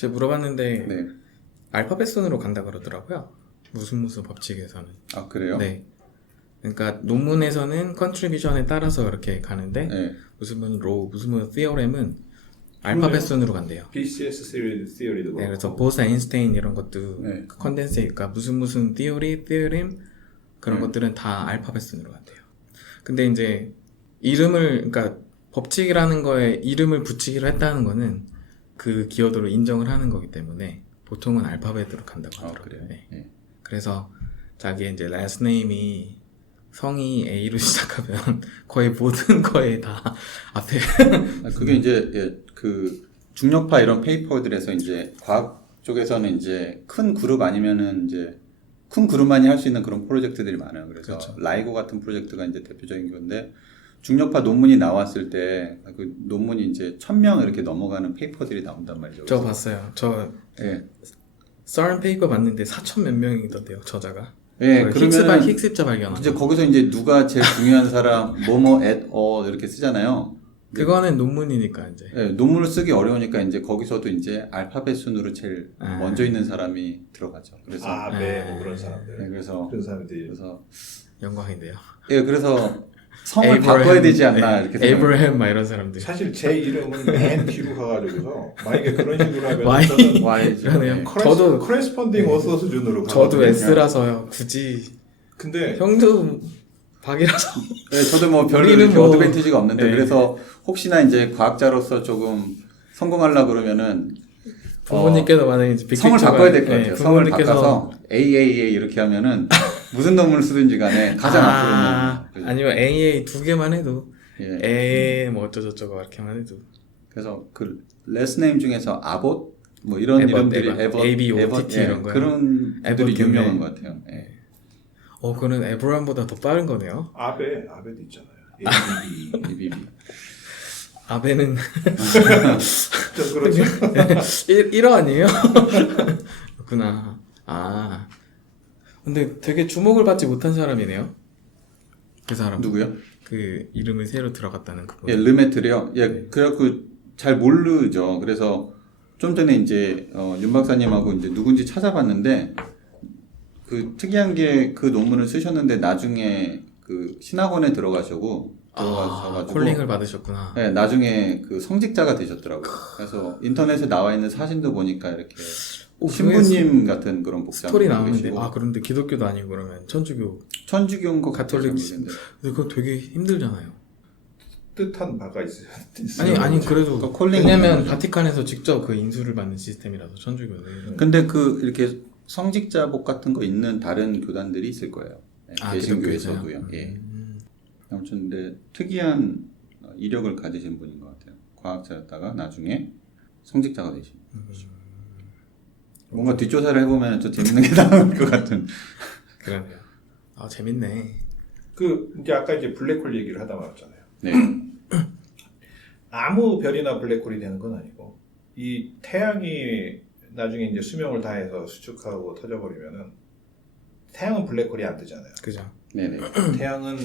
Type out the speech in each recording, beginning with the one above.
제가 물어봤는데 네. 알파벳 순으로 간다 그러더라고요. 무슨 법칙에서는. 아, 그래요? 네. 그러니까 논문에서는 컨트리뷰션에 따라서 이렇게 가는데 네. 무슨 로우, 무슨 티어렘은 알파벳 순으로 간대요. BCS theory도 네, 그래서 그렇고. 보스 아인슈타인 이런 것도 네. 컨덴스, 그러니까 무슨 티어리, 티어렘 그런 네. 것들은 다 알파벳 순으로 간대요. 근데 이제 이름을, 그러니까 법칙이라는 거에 이름을 붙이기로 했다는 거는 그 기여도를 인정을 하는 거기 때문에 보통은 알파벳으로 간다고 하더라고요. 그래요? 네. 네. 그래서 자기 이제 last name이 성이 A로 시작하면 거의 모든 거에 다 앞에 그게 이제 그 중력파 이런 페이퍼들에서 이제 과학 쪽에서는 이제 큰 그룹 아니면은 이제 큰 그룹만이 할 수 있는 그런 프로젝트들이 많아요. 그래서 그렇죠. 라이고 같은 프로젝트가 이제 대표적인 건데 중력파 논문이 나왔을 때 그 논문이 이제 1000명 이렇게 넘어가는 페이퍼들이 나온단 말이죠. 저 봤어요. 저 예. CERN 페이퍼 봤는데 4천 몇 명이던데요, 저자가. 예, 그러면 그러면 힉스자 발견한 이제 거. 거기서 이제 누가 제일 중요한 사람 뭐뭐 et al 이렇게 쓰잖아요. 그거는 논문이니까 이제. 예, 논문을 쓰기 어려우니까 이제 거기서도 이제 알파벳 순으로 제일 아. 먼저 있는 사람이 들어가죠. 그래서 뭐 그런 사람들. 네, 그래서 사람들이. 영광인데요. 예, 그래서 성을 바꿔야 되지 않나 이렇게 생각해요. 에이브라햄 막 이런 사람들. 사실 제 이름은 맨 뒤로 가가지고서 만약에 그런 식으로 하면 Y. 저는 Y죠. 그러네요. 네. 저도- 커레스펀딩 어서 수준으로 저도 가거든요. S라서요. 굳이 근데 형도 박이라서. 네, 저도 뭐 별로 우리는 이렇게 뭐- 어드밴티지가 없는데 네. 그래서 혹시나 이제 과학자로서 조금 성공하려고 그러면 부모님께서 만약에 이제 성을 바꿔야 될 것 같아요. 성을 부모님께서 바꿔서 AAA 이렇게 하면은 무슨 논문을 쓰든지 간에 가장 앞으로는 아니면 AA 두 개만 해도 예. A 뭐 어쩌고저쩌고 이렇게만 해도 그래서 그 레스 네임 중에서 아봇 뭐 이런 에벗, 이름들이 에벗, ABOTT 이런 거요? 그런 에벗 들이 때문에. 유명한 것 같아요. 예. 그거는 에브라함보다 더 빠른 거네요. 아베도 있잖아요. ABB. ABB. 아베는 좀 그렇죠. 1호 아니에요? 그렇구나. 아 근데 되게 주목을 받지 못한 사람이네요. 그 사람. 누구요? 그 이름을 새로 들어갔다는 그분. 예, 르메트리요. 예, 그래갖고 잘 모르죠. 그래서 좀 전에 이제 윤 박사님하고 이제 누군지 찾아봤는데 그 특이한 게 그 논문을 쓰셨는데 나중에 그 신학원에 들어가셔가지고 콜링을 받으셨구나. 네, 나중에 그 성직자가 되셨더라고요. 그래서 인터넷에 나와 있는 사진도 보니까 이렇게 신부님 같은 그런 복장 스토리 나오는데 그런데 기독교도 아니고 그러면 천주교. 천주교인 것 가톨릭 같아요. 근데 그거 되게 힘들잖아요. 뜻한 바가 있어요. 아니 그래도 그 콜링 왜냐면 바티칸에서 직접 그 인수를 받는 시스템이라서 천주교는. 근데 그 이렇게 성직자복 같은 거 있는 다른 교단들이 있을 거예요. 네, 개신교에서도요. 예. 아무튼 근데 특이한 이력을 가지신 분인 것 같아요. 과학자였다가 나중에 성직자가 되신. 뭔가 뒷조사를 해보면 좀 재밌는 게 나올 것 같은. 그러네요. 재밌네. 이제 아까 이제 블랙홀 얘기를 하다 말았잖아요. 네. 아무 별이나 블랙홀이 되는 건 아니고 이 태양이 나중에 이제 수명을 다해서 수축하고 터져버리면은 태양은 블랙홀이 안 되잖아요. 그죠. 네네. 태양은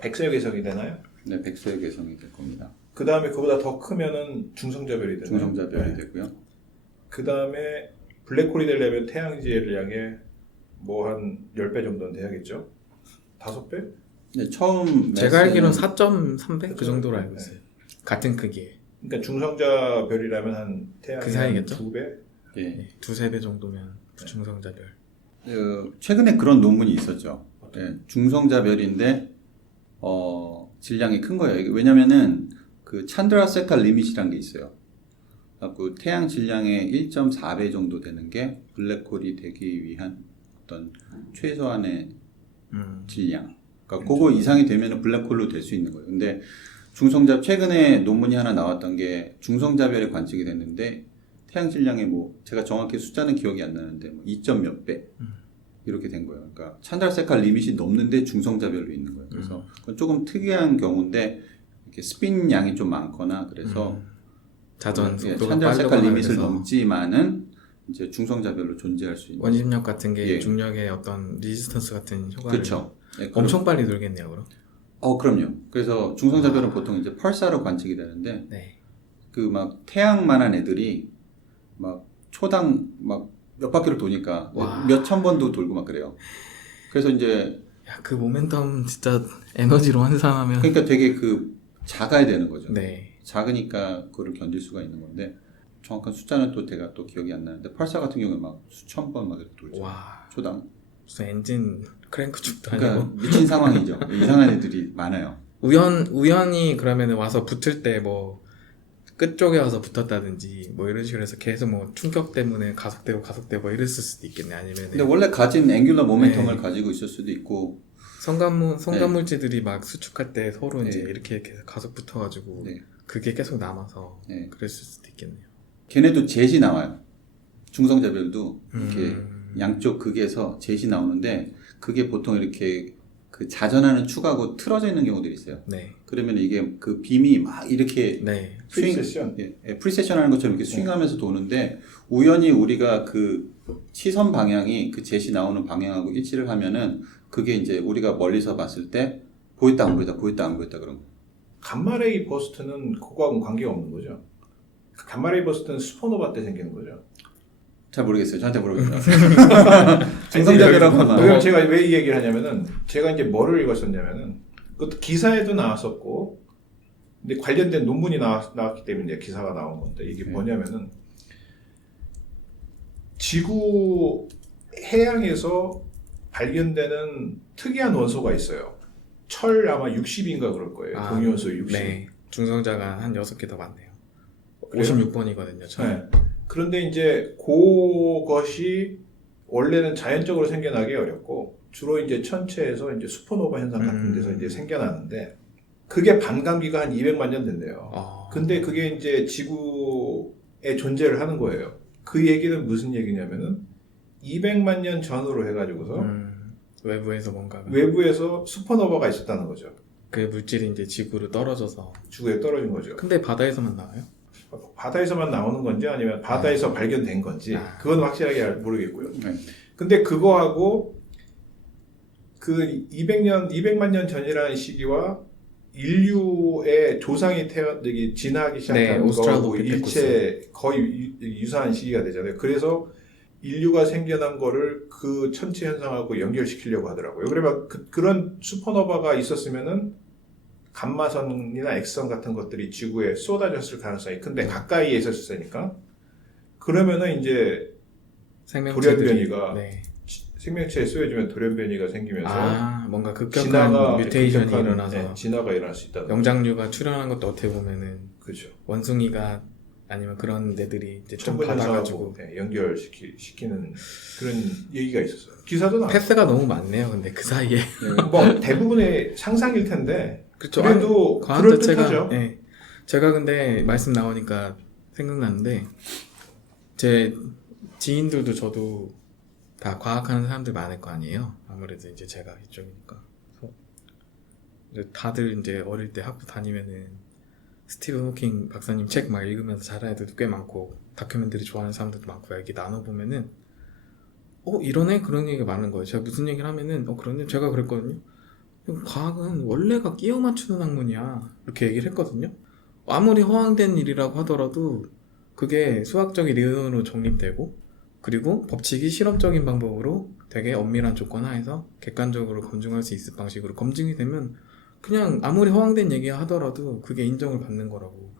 백색 외성이 되나요? 네, 백수의 개성이 될 겁니다. 그 다음에 그보다 더 크면은 중성자별이 되나요? 중성자별이 네. 되고요. 그 다음에 블랙홀이 되려면 태양지를 향해 뭐 한 10배 정도는 돼야겠죠? 5배? 네, 처음 제가 알기로는 메스는 4.3배 그 정도로 알고 있어요. 같은 크기에. 그러니까 중성자별이라면 한 태양의 그 사이겠죠? 2배? 예. 두세 배 정도면 중성자별. 최근에 그런 논문이 있었죠. 예, 중성자별인데 질량이 큰 거예요. 이게 왜냐면은 그 찬드라세카 리밋이란 게 있어요. 그 태양 질량의 1.4배 정도 되는 게 블랙홀이 되기 위한 어떤 최소한의 질량. 그러니까 그거 이상이 되면은 블랙홀로 될 수 있는 거예요. 근데 최근에 논문이 하나 나왔던 게 중성자별에 관측이 됐는데 태양 질량의 뭐 제가 정확히 숫자는 기억이 안 나는데 뭐 2점 몇 배 이렇게 된 거예요. 그러니까 찬드라세카 리밋이 넘는데 중성자별로 있는 거예요. 그래서 그건 조금 특이한 경우인데 이렇게 스핀 양이 좀 많거나 그래서 자전 속도가 찬드라세카 빠르거나 리밋을 그래서 넘지만은 이제 중성자별로 존재할 수 있는. 원심력 같은 게 예. 중력의 어떤 리지스턴스 같은 효과를 그렇죠. 예, 엄청 빨리 돌겠네요, 그럼. 그럼요. 그래서 중성자별은 보통 이제 펄사로 관측이 되는데 네. 그 막 태양만한 애들이 막 초당 막 몇 바퀴를 도니까 와. 몇 천 번도 돌고 막 그래요. 그래서 이제 야, 그 모멘텀 진짜 에너지로 환산하면 그러니까 되게 작아야 되는 거죠. 네. 작으니까 그거를 견딜 수가 있는 건데 정확한 숫자는 또 제가 또 기억이 안 나는데 펄사 같은 경우는 막 수천 번 막 이렇게 돌죠. 와, 초당. 무슨 엔진 크랭크축도 그러니까 아니고 미친 상황이죠. 이상한 애들이 많아요. 우연히 그러면 와서 붙을 때 뭐 끝쪽에 와서 붙었다든지 뭐 이런 식으로 해서 계속 뭐 충격 때문에 가속되고 이랬을 수도 있겠네. 아니면 근데 원래 가진 앵귤러 모멘텀을 네. 가지고 있을 수도 있고 성간물질들이 막 수축할 때 서로 이제 네. 이렇게 계속 가속 붙어가지고 네. 그게 계속 남아서 네. 그랬을 수도 있겠네요. 걔네도 젯이 나와요. 중성자별도 이렇게 음. 양쪽 극에서 젯이 나오는데 그게 보통 이렇게 그 자전하는 축하고 틀어져 있는 경우들이 있어요. 네, 그러면 이게 그 빔이 막 이렇게 네, 프리세션. 프리세션 하는 것처럼 이렇게 스윙하면서 도는데 우연히 우리가 그 시선 방향이 그 젯이 나오는 방향하고 일치를 하면은 그게 이제 우리가 멀리서 봤을 때 보였다 안 보였다 그런 거. 감마레이 버스트는 그거하고는 관계가 없는 거죠. 감마레이 버스트는 슈퍼노바 때 생기는 거죠. 잘 모르겠어요. 저한테 물어보시면. 중성자별하고 왜냐면 제가 왜 이 얘기를 하냐면은 제가 이제 뭐를 읽었었냐면은 그것도 기사에도 나왔었고 근데 관련된 논문이 나왔기 때문에 이제 기사가 나온 건데 이게 뭐냐면은 지구 해양에서 발견되는 특이한 원소가 있어요. 철 아마 60인가 그럴 거예요. 아, 동위원소 60. 네. 중성자가 한 6개 더 많네요. 그래요? 56번이거든요. 네. 그런데 이제 그것이 원래는 자연적으로 생겨나기 어렵고 주로 이제 천체에서 이제 슈퍼노바 현상 같은 데서 이제 생겨나는데 그게 반감기가 한 200만 년 된대요. 근데 그게 이제 지구에 존재를 하는 거예요. 그 얘기는 무슨 얘기냐면은 200만 년 전으로 해가지고서 외부에서 뭔가가 외부에서 슈퍼노바가 있었다는 거죠. 그 물질이 이제 지구로 떨어져서 지구에 떨어진 거죠. 근데 바다에서만 나와요? 바다에서만 나오는 건지 아니면 바다에서 발견된 건지 그건 확실하게 모르겠고요. 네. 근데 그거하고 그 200만 년 전이라는 시기와 인류의 조상이 진화하기 시작한 네, 거하고 오스트랄로피테쿠스. 일체 거의 유사한 시기가 되잖아요. 그래서 인류가 생겨난 거를 그 천체 현상하고 연결시키려고 하더라고요. 그러면 그런 슈퍼노바가 있었으면은 감마선이나 X선 같은 것들이 지구에 쏟아졌을 가능성이 큰데 가까이에 있었으니까 그러면은 이제 돌연변이가 네. 생명체에 쏘여지면 돌연변이가 생기면서 뭔가 급격한 뮤테이션이 일어나서 진화가 일어날 수 있다. 영장류가 출현한 것도 어떻게 보면은 그렇죠. 원숭이가 아니면 그런 애들이 이제 좀 천분현상하고 받아가지고 연결시키는 그런 얘기가 있었어요. 기사도 나왔어요. 패스가 너무 많네요. 근데 그 사이에 뭐 대부분의 상상일 텐데 그렇죠. 그래도 과학 그럴듯하죠. 자체가 네. 제가 근데 말씀 나오니까 생각났는데 제 지인들도 저도 다 과학하는 사람들 많을 거 아니에요. 아무래도 이제 제가 이쪽이니까. 그래서 다들 이제 어릴 때 학부 다니면은 스티븐 호킹 박사님 책 막 읽으면서 자란 애들도 꽤 많고 다큐멘터리 좋아하는 사람들도 많고 이렇게 나눠보면은 이러네? 그런 얘기가 많은 거예요. 제가 무슨 얘기를 하면은 그런데 제가 그랬거든요. 과학은 원래가 끼워 맞추는 학문이야 이렇게 얘기를 했거든요. 아무리 허황된 일이라고 하더라도 그게 수학적인 이론으로 정립되고 그리고 법칙이 실험적인 방법으로 되게 엄밀한 조건 하에서 객관적으로 검증할 수 있을 방식으로 검증이 되면 그냥 아무리 허황된 얘기 하더라도 그게 인정을 받는 거라고.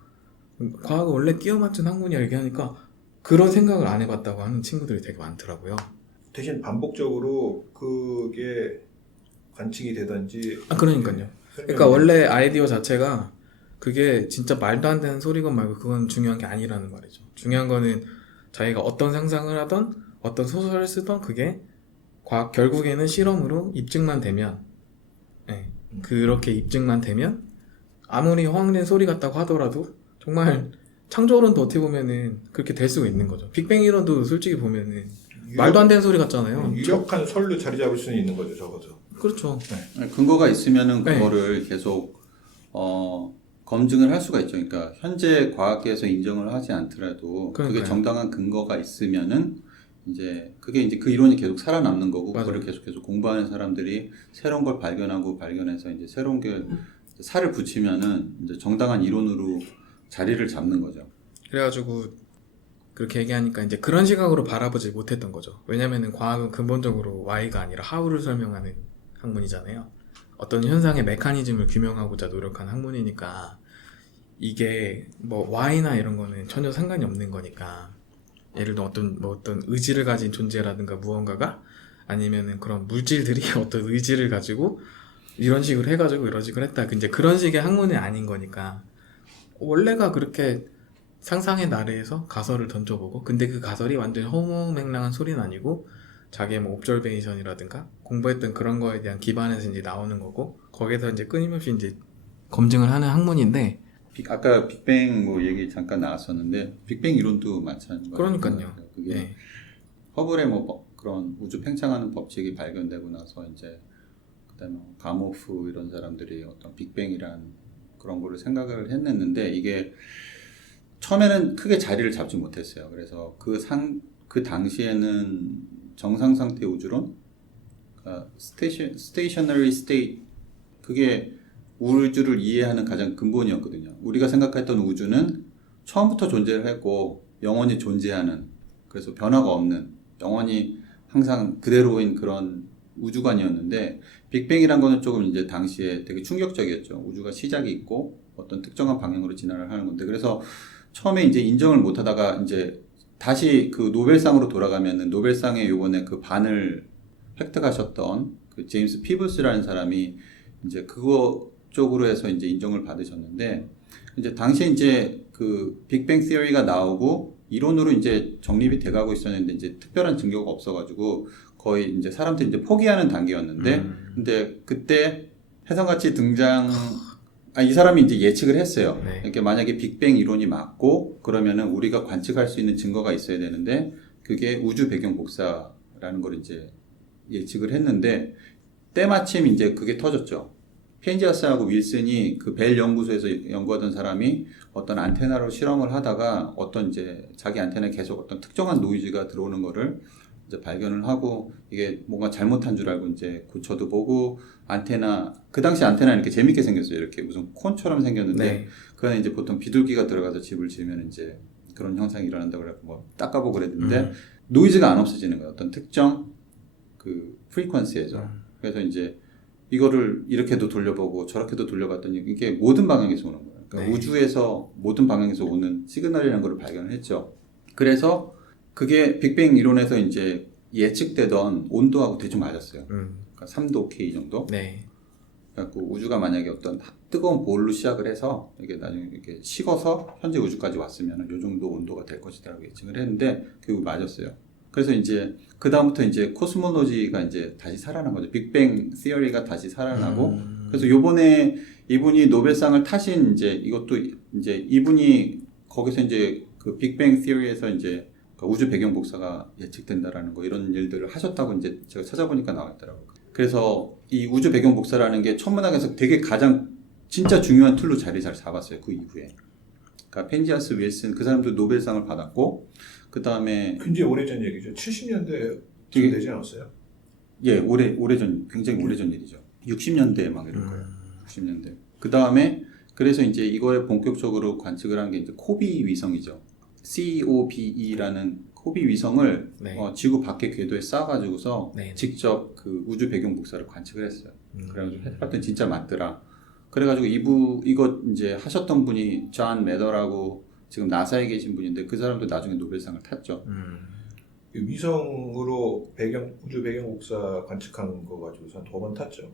과학은 원래 끼워 맞춘 학문이야 이렇게 하니까 그런 생각을 안 해봤다고 하는 친구들이 되게 많더라고요. 대신 반복적으로 그게 관측이 되든지 그러니까요. 그러니까 원래 아이디어 자체가 그게 진짜 말도 안 되는 소리건 말고 그건 중요한 게 아니라는 말이죠. 중요한 거는 자기가 어떤 상상을 하던 어떤 소설을 쓰던 그게 결국에는 실험으로 입증만 되면 그렇게 입증만 되면 아무리 허황된 소리 같다고 하더라도 정말 창조론도 어떻게 보면은 그렇게 될 수가 있는 거죠. 빅뱅 이론도 솔직히 보면은 말도 안 되는 소리 같잖아요. 유력한 설로 자리 잡을 수는 있는 거죠, 적어도. 그렇죠. 근거가 있으면은 그거를 계속 검증을 할 수가 있죠. 그러니까 현재 과학계에서 인정을 하지 않더라도 그게 정당한 근거가 있으면은 이제 그게 이제 그 이론이 계속 살아남는 거고 맞아요. 그걸 계속 공부하는 사람들이 새로운 걸 발견해서 이제 새로운 게 살을 붙이면은 이제 정당한 이론으로 자리를 잡는 거죠. 그래가지고 그렇게 얘기하니까 이제 그런 시각으로 바라보지 못했던 거죠. 왜냐면은 과학은 근본적으로 why가 아니라 how를 설명하는 학문이잖아요. 어떤 현상의 메커니즘을 규명하고자 노력하는 학문이니까 이게 뭐 why나 이런 거는 전혀 상관이 없는 거니까 예를 들어 어떤 의지를 가진 존재라든가 무언가가 아니면은 그런 물질들이 어떤 의지를 가지고 이런 식으로 해가지고 이런 식으로 했다. 이제 그런 식의 학문이 아닌 거니까 원래가 그렇게 상상의 나래에서 가설을 던져보고 근데 그 가설이 완전히 허무맹랑한 소리는 아니고 자기의 뭐 옵저베이션이라든가 공부했던 그런 거에 대한 기반에서 이제 나오는 거고 거기에서 이제 끊임없이 이제 검증을 하는 학문인데 아까 빅뱅 뭐 얘기 잠깐 나왔었는데 빅뱅 이론도 마찬가지예요. 그러니까요. 그게 예. 허블의 뭐 그런 우주 팽창하는 법칙이 발견되고 나서 이제 그다음에 가모프 이런 사람들이 어떤 빅뱅이란 그런 거를 생각을 했는데 이게 처음에는 크게 자리를 잡지 못했어요. 그래서 그 당시에는 정상 상태 우주론, 그러니까 스테이셔너리 스테이트 그게 우주를 이해하는 가장 근본이었거든요. 우리가 생각했던 우주는 처음부터 존재를 했고 영원히 존재하는 그래서 변화가 없는 영원히 항상 그대로인 그런 우주관이었는데 빅뱅이란 거는 조금 이제 당시에 되게 충격적이었죠. 우주가 시작이 있고 어떤 특정한 방향으로 진화를 하는 건데 그래서 처음에 이제 인정을 못 하다가 이제 다시 그 노벨상으로 돌아가면은 노벨상에 요번에 그 반을 획득하셨던 그 제임스 피블스라는 사람이 이제 그거 쪽으로 해서 이제 인정을 받으셨는데 이제 당시에 이제 그 빅뱅 시어리가 나오고 이론으로 이제 정립이 돼가고 있었는데 이제 특별한 증거가 없어가지고 거의 이제 사람들이 이제 포기하는 단계였는데 근데 그때 혜성같이 이 사람이 이제 예측을 했어요. 네. 이렇게 만약에 빅뱅 이론이 맞고 그러면은 우리가 관측할 수 있는 증거가 있어야 되는데 그게 우주 배경 복사라는 걸 이제 예측을 했는데 때마침 이제 그게 터졌죠. 펜지아스하고 윌슨이 그 벨 연구소에서 연구하던 사람이 어떤 안테나로 실험을 하다가 어떤 이제 자기 안테나에 계속 어떤 특정한 노이즈가 들어오는 거를 이제 발견을 하고 이게 뭔가 잘못한 줄 알고 이제 고쳐도 보고 안테나 그 당시 안테나는 이렇게 재밌게 생겼어요. 이렇게 무슨 콘처럼 생겼는데 네. 그거는 이제 보통 비둘기가 들어가서 집을 지으면 이제 그런 현상이 일어난다고 그래서 뭐 닦아보고 그랬는데 노이즈가 안 없어지는 거예요. 어떤 특정 그 프리퀀시에서 그래서 이제 이거를 이렇게도 돌려보고 저렇게도 돌려봤더니 이게 모든 방향에서 오는 거예요. 그러니까 네. 우주에서 모든 방향에서 오는 시그널이라는 걸 발견을 했죠. 그래서 그게 빅뱅 이론에서 이제 예측되던 온도하고 대충 맞았어요. 그러니까 3도 K 정도. 네. 그래갖고 우주가 만약에 어떤 뜨거운 볼로 시작을 해서 이게 나중에 이렇게 식어서 현재 우주까지 왔으면 이 정도 온도가 될 것이다라고 예측을 했는데 결국 맞았어요. 그래서 이제 그 다음부터 이제 코스모로지가 이제 다시 살아난 거죠. 빅뱅 시어리가 다시 살아나고 그래서 요번에 이분이 노벨상을 타신 이제 이것도 이제 이분이 거기서 이제 그 빅뱅 시어리에서 이제 그 우주 배경 복사가 예측된다라는 거 이런 일들을 하셨다고 이제 제가 찾아보니까 나와 있더라고요. 그래서 이 우주 배경 복사라는 게 천문학에서 되게 가장 진짜 중요한 툴로 자리 잘 잡았어요. 그 이후에. 그러니까 펜지아스 윌슨 그 사람도 노벨상을 받았고 그 다음에 굉장히 오래전 얘기죠. 70년대 되게- 되지 않았어요? 예 오래전 굉장히 오래전 일이죠. 60년대 막 이런 거예요. 60년대. 그 다음에 그래서 이제 이거에 본격적으로 관측을 한 게 이제 코비 위성이죠. COBE라는 코비 위성을 네. 지구 밖의 궤도에 쏴가지고서 네. 직접 그 우주 배경 복사를 관측을 했어요. 그래가지고 해봤더니 진짜 맞더라. 그래가지고 이거 이제 하셨던 분이 존 매더라고 지금 나사에 계신 분인데 그 사람도 나중에 노벨상을 탔죠. 위성으로 우주 배경 복사 관측한 거 가지고서 두 번 탔죠.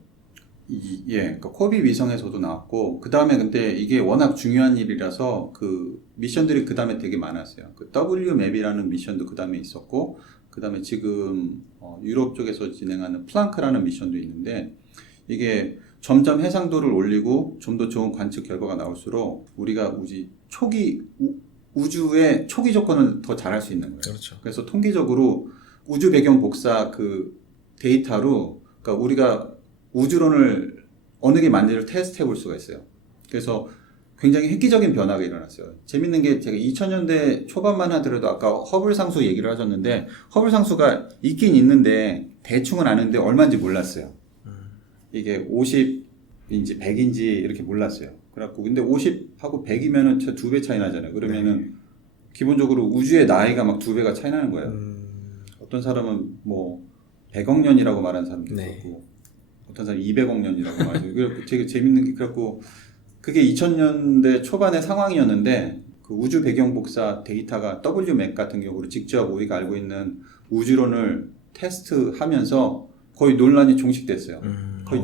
그러니까 코비 위성에서도 나왔고 그 다음에 근데 이게 워낙 중요한 일이라서 그 미션들이 그 다음에 되게 많았어요. 그 WMAP이라는 미션도 그 다음에 있었고 그 다음에 지금 유럽 쪽에서 진행하는 플랑크라는 미션도 있는데 이게 점점 해상도를 올리고 좀 더 좋은 관측 결과가 나올수록 우리가 우주의 초기 조건을 더 잘할 수 있는 거예요. 그렇죠. 그래서 통계적으로 우주 배경 복사 그 데이터로 그러니까 우리가 우주론을 어느 게 맞는지를 테스트해 볼 수가 있어요. 그래서 굉장히 획기적인 변화가 일어났어요. 재밌는 게 제가 2000년대 초반만 하더라도 아까 허블 상수 얘기를 하셨는데 허블 상수가 있긴 있는데 대충은 아는데 얼마인지 몰랐어요. 이게 50인지 100인지 이렇게 몰랐어요. 그래갖고 근데 50하고 100이면은 2배 차이 나잖아요. 그러면은 기본적으로 우주의 나이가 막 2배가 차이 나는 거예요. 어떤 사람은 뭐 100억 년이라고 말하는 사람도 네. 있었고 어떤 사람은 200억 년이라고 말하고 그래서 되게 재밌는 게 그렇고 그게 2000년대 초반의 상황이었는데 그 우주 배경 복사 데이터가 WMAP 같은 경우로 직접 우리가 알고 있는 우주론을 테스트하면서 거의 논란이 종식됐어요. 거의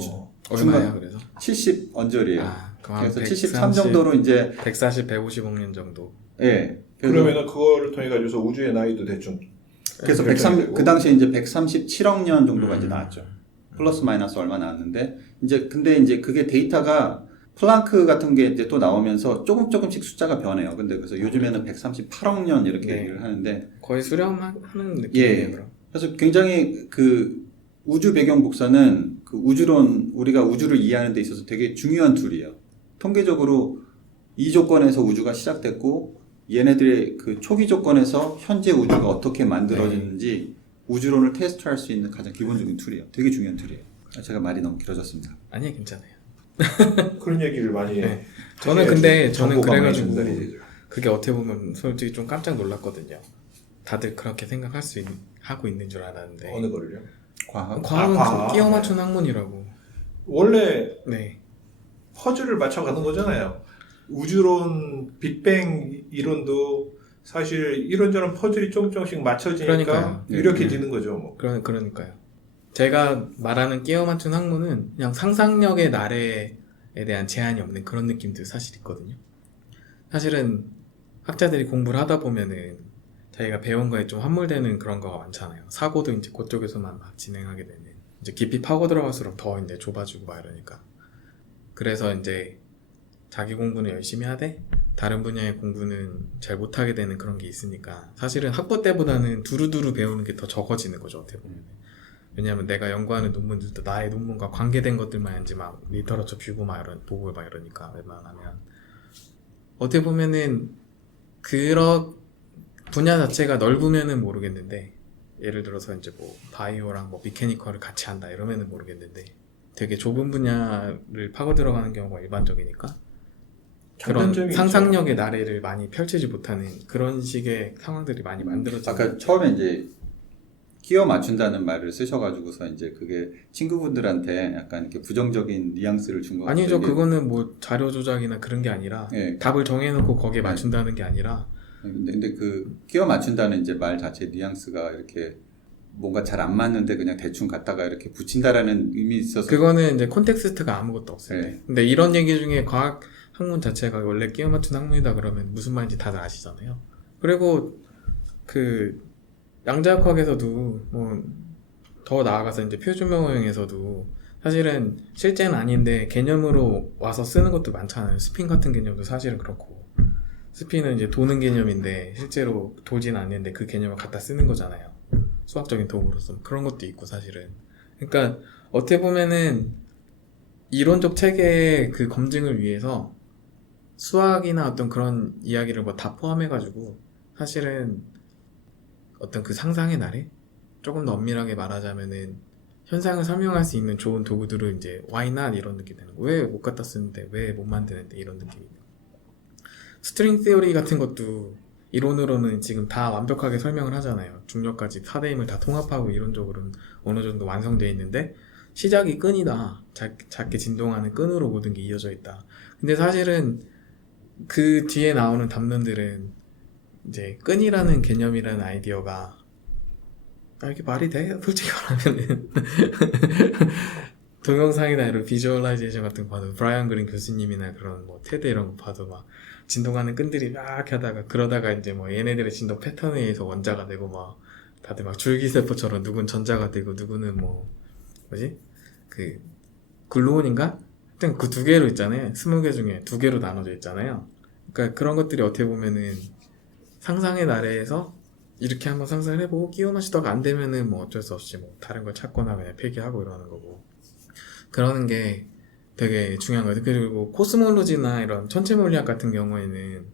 얼마야 그래서? 70 언저리예요. 그럼 그래서 130, 73 정도로 이제 140, 150억 년 정도. 예. 그러면은 그거를 통해 가지고서 우주의 나이도 대충 그래서 그 당시에 이제 137억 년 정도가 이제 나왔죠. 플러스 마이너스 얼마 나왔는데 이제 근데 이제 그게 데이터가 플랑크 같은 게 이제 또 나오면서 조금씩 숫자가 변해요. 근데 그래서 요즘에는 138억 년 이렇게 네. 얘기를 하는데 거의 수렴하는 느낌이에요. 예. 그럼. 그래서 굉장히 그 우주 배경 복사는 그 우주론 우리가 우주를 이해하는 데 있어서 되게 중요한 툴이에요. 통계적으로 이 조건에서 우주가 시작됐고 얘네들의 그 초기 조건에서 현재 우주가 어떻게 만들어지는지 우주론을 테스트할 수 있는 가장 기본적인 툴이에요. 되게 중요한 툴이에요. 제가 말이 너무 길어졌습니다. 아니요, 괜찮아요. 그런 얘기를 많이 네. 저는 근데 저는 정보가 많이 그래가지고 전달이 되죠. 그게 어떻게 보면 솔직히 좀 깜짝 놀랐거든요. 다들 그렇게 생각할 수 하고 있는 줄 알았는데 어느 거를요? 과학? 과학은 과학. 끼워 맞춘 학문이라고. 원래 네. 퍼즐을 맞춰가는 거잖아요. 우주론, 빅뱅 이론도 사실 이런저런 퍼즐이 조금씩 맞춰지니까 그러니까요. 이렇게 네. 되는 거죠. 뭐. 그러니까요. 제가 말하는 끼워 맞춘 학문은 그냥 상상력의 나래에 대한 제한이 없는 그런 느낌도 사실 있거든요. 사실은 학자들이 공부를 하다 보면은 자기가 배운 거에 좀 함몰되는 그런 거가 많잖아요. 사고도 이제 그쪽에서만 막 진행하게 되는. 이제 깊이 파고 들어갈수록 더 이제 좁아지고 막 이러니까. 그래서 이제 자기 공부는 열심히 하되 다른 분야의 공부는 잘 못하게 되는 그런 게 있으니까 사실은 학부 때보다는 두루두루 배우는 게 더 적어지는 거죠, 어떻게 보면. 왜냐하면 내가 연구하는 논문들도 나의 논문과 관계된 것들만 이제 막 리터러처 뷰고 막 보고 막 이러니까 웬만하면 어떻게 보면은 그런 분야 자체가 넓으면은 모르겠는데 예를 들어서 이제 뭐 바이오랑 뭐 미케니컬을 같이 한다 이러면은 모르겠는데 되게 좁은 분야를 파고 들어가는 경우가 일반적이니까 그런 장단점이 상상력의 나래를 많이 펼치지 못하는 그런 식의 상황들이 많이 만들어지는 아까 처음에 이제 끼워 맞춘다는 말을 쓰셔가지고서 이제 그게 친구분들한테 약간 이렇게 부정적인 뉘앙스를 준 것 같아요. 아니죠. 이게- 그거는 뭐 자료 조작이나 그런 게 아니라 예. 답을 정해놓고 거기에 네. 맞춘다는 게 아니라 근데 그 끼워 맞춘다는 이제 말 자체 뉘앙스가 이렇게 뭔가 잘 안 맞는데 그냥 대충 갖다가 이렇게 붙인다라는 의미 있어서 그거는 이제 콘텍스트가 아무것도 없어요. 네. 근데 이런 얘기 중에 과학 학문 자체가 원래 끼워 맞춘 학문이다 그러면 무슨 말인지 다들 아시잖아요. 그리고 그 양자역학에서도 뭐 더 나아가서 이제 표준명호형에서도 사실은 실제는 아닌데 개념으로 와서 쓰는 것도 많잖아요. 스핀 같은 개념도 사실은 그렇고 스핀은 이제 도는 개념인데 실제로 돌진 않는데 그 개념을 갖다 쓰는 거잖아요. 수학적인 도구로서 그런 것도 있고 사실은. 그러니까 어떻게 보면은 이론적 체계의 그 검증을 위해서 수학이나 어떤 그런 이야기를 뭐 다 포함해가지고 사실은 어떤 그 상상의 나래? 조금 더 엄밀하게 말하자면은 현상을 설명할 수 있는 좋은 도구들을 이제 why not 이런 느낌이 되는 거예요. 왜 못 갖다 쓰는데 왜 못 만드는데 이런 느낌이 스트링 시어리 같은 것도 이론으로는 지금 다 완벽하게 설명을 하잖아요. 중력까지 4대 힘을 다 통합하고 이론적으로는 어느 정도 완성되어 있는데 시작이 끈이다. 작게 진동하는 끈으로 모든 게 이어져 있다. 근데 사실은 그 뒤에 나오는 담론들은 이제 끈이라는 개념이라는 아이디어가 이게 말이 돼? 솔직히 말하면은 동영상이나 이런 비주얼라이제이션 같은 거 봐도 브라이언 그린 교수님이나 그런 뭐 테드 이런 거 봐도 막 진동하는 끈들이 막 하다가 그러다가 이제 뭐 얘네들의 진동 패턴에 의해서 원자가 되고 막 다들 막 줄기세포처럼 누군 전자가 되고 누구는 뭐 뭐지? 그 글루온인가? 하여튼 그 2개로 있잖아요. 20개 중에 2개로 나눠져 있잖아요. 그러니까 그런 것들이 어떻게 보면은 상상의 나래에서 이렇게 한번 상상을 해보고 끼워 맞추다가 안 되면은 뭐 어쩔 수 없이 뭐 다른 걸 찾거나 그냥 폐기하고 이러는 거고 그러는 게 되게 중요한 거예요. 그리고 코스몰로지나 이런 천체 물리학 같은 경우에는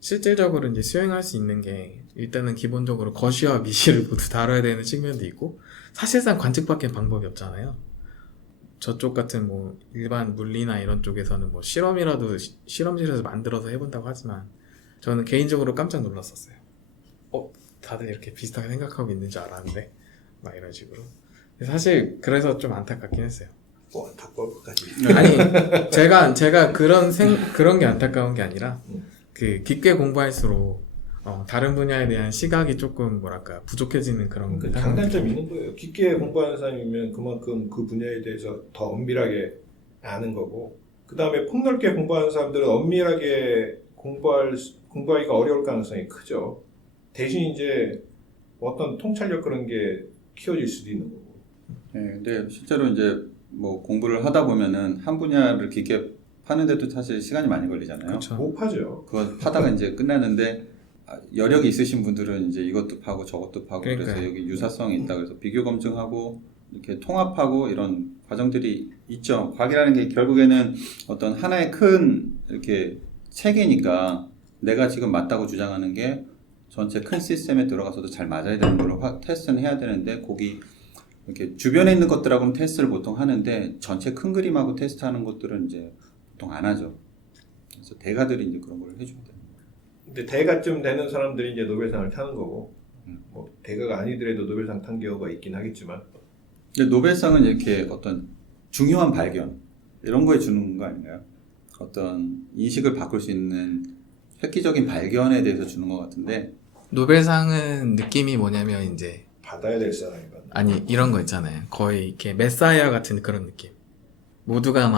실질적으로 이제 수행할 수 있는 게 일단은 기본적으로 거시와 미시를 모두 다뤄야 되는 측면도 있고 사실상 관측밖에 방법이 없잖아요. 저쪽 같은 뭐 일반 물리나 이런 쪽에서는 뭐 실험이라도 실험실에서 만들어서 해본다고 하지만 저는 개인적으로 깜짝 놀랐었어요. 다들 이렇게 비슷하게 생각하고 있는 줄 알았는데 막 이런 식으로. 사실 그래서 좀 안타깝긴 했어요. 뭐 안타까울 것까지. 아니 제가 그런 게 안타까운 게 아니라 그 깊게 공부할수록 다른 분야에 대한 시각이 조금 뭐랄까 부족해지는 그런 그 장단점이 있는 거예요. 깊게 공부하는 사람이면 그만큼 그 분야에 대해서 더 엄밀하게 아는 거고, 그 다음에 폭넓게 공부하는 사람들은 엄밀하게 공부하기가 어려울 가능성이 크죠. 대신 이제 어떤 통찰력 그런 게 키워질 수도 있는 거고. 네, 근데 실제로 이제 뭐 공부를 하다 보면은 한 분야를 깊게 파는데도 사실 시간이 많이 걸리잖아요. 그렇죠. 못 파죠. 그거 파다가 이제 끝나는데 여력이 있으신 분들은 이제 이것도 파고 저것도 파고 그래서 그러니까요. 여기 유사성이 있다 그래서 비교 검증하고 이렇게 통합하고 이런 과정들이 있죠. 과학이라는 게 결국에는 어떤 하나의 큰 이렇게 체계니까 내가 지금 맞다고 주장하는 게 전체 큰 시스템에 들어가서도 잘 맞아야 되는 걸로 테스트는 해야 되는데 거기 이렇게 주변에 있는 것들하고는 테스트를 보통 하는데 전체 큰 그림하고 테스트하는 것들은 이제 보통 안 하죠. 그래서 대가들이 이제 그런 걸 해줘야 돼요. 근데 대가쯤 되는 사람들이 이제 노벨상을 타는 거고, 뭐 대가가 아니더라도 노벨상 탄 경우가 있긴 하겠지만. 근데 노벨상은 이렇게 어떤 중요한 발견 이런 거에 주는 거 아닌가요? 어떤 인식을 바꿀 수 있는 획기적인 발견에 대해서 주는 것 같은데. 노벨상은 느낌이 뭐냐면 이제 받아야 될 사람이 받는. 아니 이런 거 있잖아요. 거의 이렇게 메사이어 같은 그런 느낌. 모두가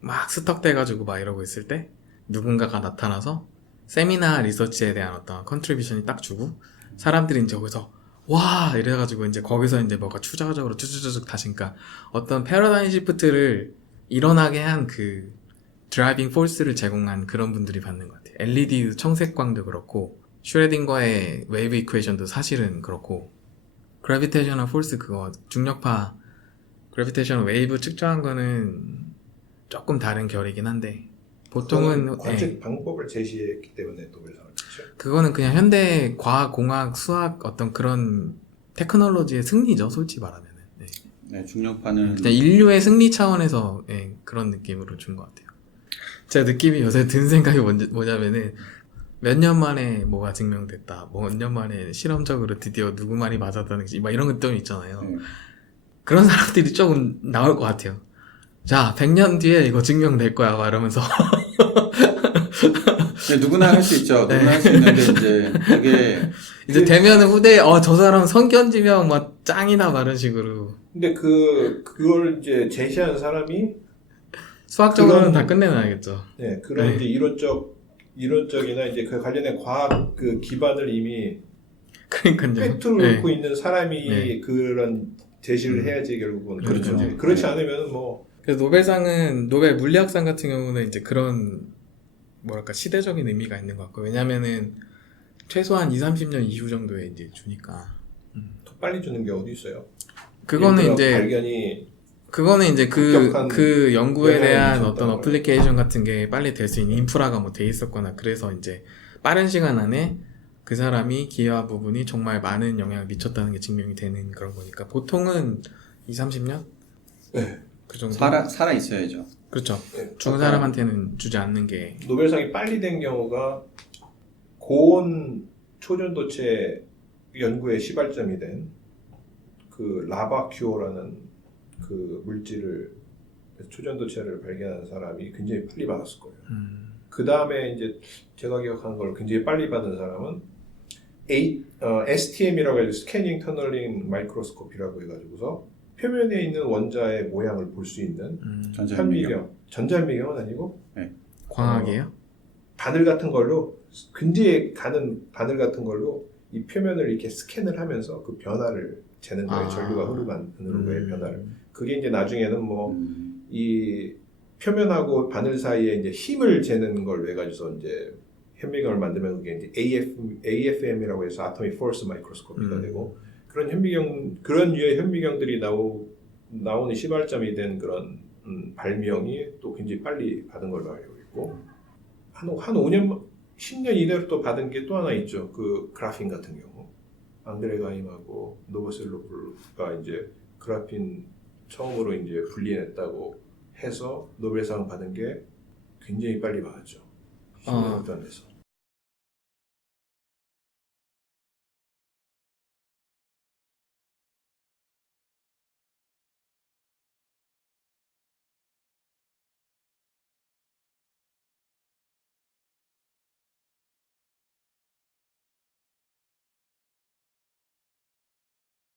막 스톡돼가지고 막 이러고 있을 때 누군가가 나타나서 세미나 리서치에 대한 어떤 컨트리뷰션이 딱 주고 사람들이 이제 거기서 와 이래가지고 이제 거기서 이제 뭐가 추가적으로 쭉쭉쭉 다시니까 어떤 패러다임 시프트를 일어나게 한 그 드라이빙 포스를 제공한 그런 분들이 받는 것 같아요. LED 청색광도 그렇고 슈레딩거의 웨이브 이퀘이션도 사실은 그렇고 그래비테이셔널 포스 그거 중력파 그래비테이셔널 웨이브 측정한 거는 조금 다른 결이긴 한데 보통은 관측 방법을 제시했기 때문에 노벨상을 줬죠. 그거는 그냥 현대 과학, 공학, 수학 어떤 그런 테크놀로지의 승리죠, 솔직히 말하면은. 네. 네, 중력파는 그냥 인류의 승리 차원에서 그런 느낌으로 준 것 같아요. 제 느낌이 요새 든 생각이 뭐냐면은 몇 년 만에 뭐가 증명됐다, 뭐 몇 년 만에 실험적으로 드디어 누구 말이 맞았다는 막 이런 것들 있잖아요. 네. 그런 사람들이 조금 나올 것 같아요. 자, 100년 뒤에 이거 증명될 거야, 막 이러면서. 네, 누구나 할 수 있죠. 누구나 할 수 있는데 이제 그게 이제 되면은 후대에 저 사람 성견지명 막 짱이다 막 이런 식으로 근데 그걸 이제 제시한 사람이 수학적으로는 그런- 다 끝내놔야겠죠. 그런 네. 이제 이론적이나 이제 그 관련된 과학 그 기반을 이미 그러니까요. 꿰뚫고 네. 있는 사람이 네. 그런 제시를 해야지 결국은 그렇죠. 그렇죠. 그렇지 않으면 뭐 그래서 노벨상은 노벨 물리학상 같은 경우는 이제 그런 뭐랄까 시대적인 의미가 있는 것 같고 왜냐면은 최소한 20-30년 이후 정도에 이제 주니까 더 빨리 주는 게 어디 있어요? 그거는 예를 들어 이제 발견이 그거는 이제 급격한 그 연구에 영향을 대한 미쳤다는 어떤 거예요. 어플리케이션 같은 게 빨리 될 수 있는 인프라가 뭐 돼 있었거나 그래서 이제 빠른 시간 안에 그 사람이 기여한 부분이 정말 많은 영향을 미쳤다는 게 증명이 되는 그런 거니까 보통은 20-30년? 네. 그 정도? 살아 있어야죠. 그렇죠. 네, 죽은 아까 사람한테는 주지 않는 게 노벨상이 빨리 된 경우가 고온 초전도체 연구의 시발점이 된 그 라바큐어라는 그 물질을 초전도체를 발견한 사람이 굉장히 빨리 받았을 거예요. 그 다음에 이제 제가 기억하는 걸 굉장히 빨리 받은 사람은 STM이라고 해서 스캐닝 터널링 마이크로스코피라고 해가지고서 표면에 있는 원자의 모양을 볼 수 있는 현미경, 전자현미경은 아니고 광학이에요? 바늘 같은 걸로 굉장히 가는 바늘 같은 걸로 이 표면을 이렇게 스캔을 하면서 그 변화를 재는 거예요. 전류가 흐르는 거예요, 변화를. 그게 이제 나중에는 뭐 이 표면하고 바늘 사이에 이제 힘을 재는 걸 해가지고서 이제 현미경을 만들면 그게 이제 AFM이라고 해서 아토믹 포스 마이크로스코피가 되고 그런 류의 현미경들이 나오는 시발점이 된 그런 발명이 또 굉장히 빨리 받은 걸로 알고 있고 한 5년, 10년 이내로 또 받은 게 또 하나 있죠. 그 그라핀 같은 경우 앙드레 가임하고 노보셀로프가 이제 그라핀 처음으로 이제 분리했다고 해서 노벨상 받은 게 굉장히 빨리 받았죠. 10년도 안 돼서.